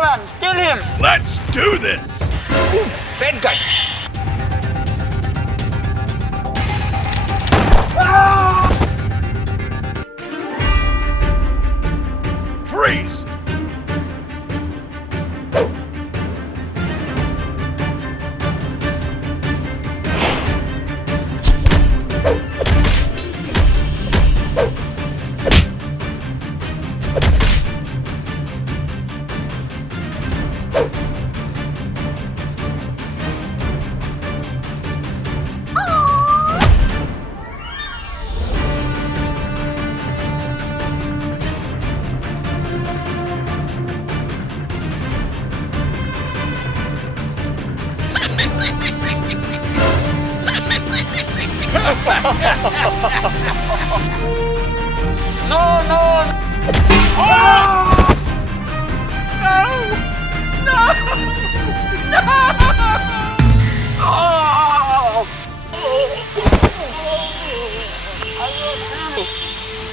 Spiderman, kill him! Let's do this! Bad guy! Freeze! No, no!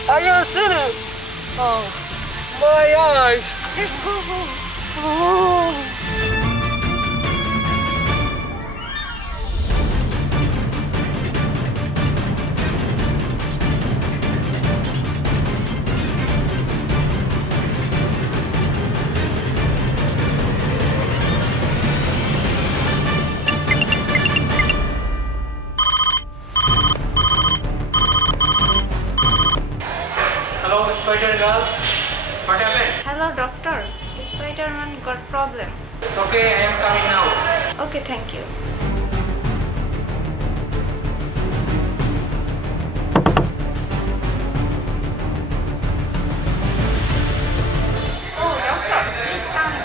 Are you serious? Oh, my eyes! Hello, Spider Girl. What happened? Hello, doctor. Spiderman got problem. Okay, I am coming now. Okay, thank you. Oh, doctor, please come.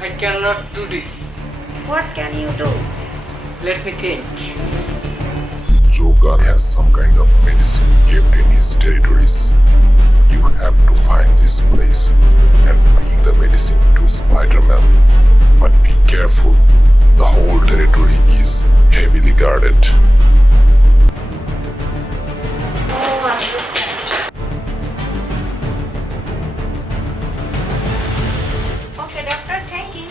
I cannot do this. What can you do? Let me think. Joker has some kind of medicine kept in his territories. You have to find this place and bring the medicine to Spider-Man. But be careful, the whole territory is heavily guarded. Oh, understand. Okay, doctor, thank you.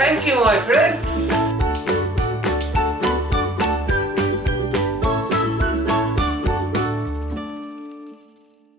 Thank you, my friend.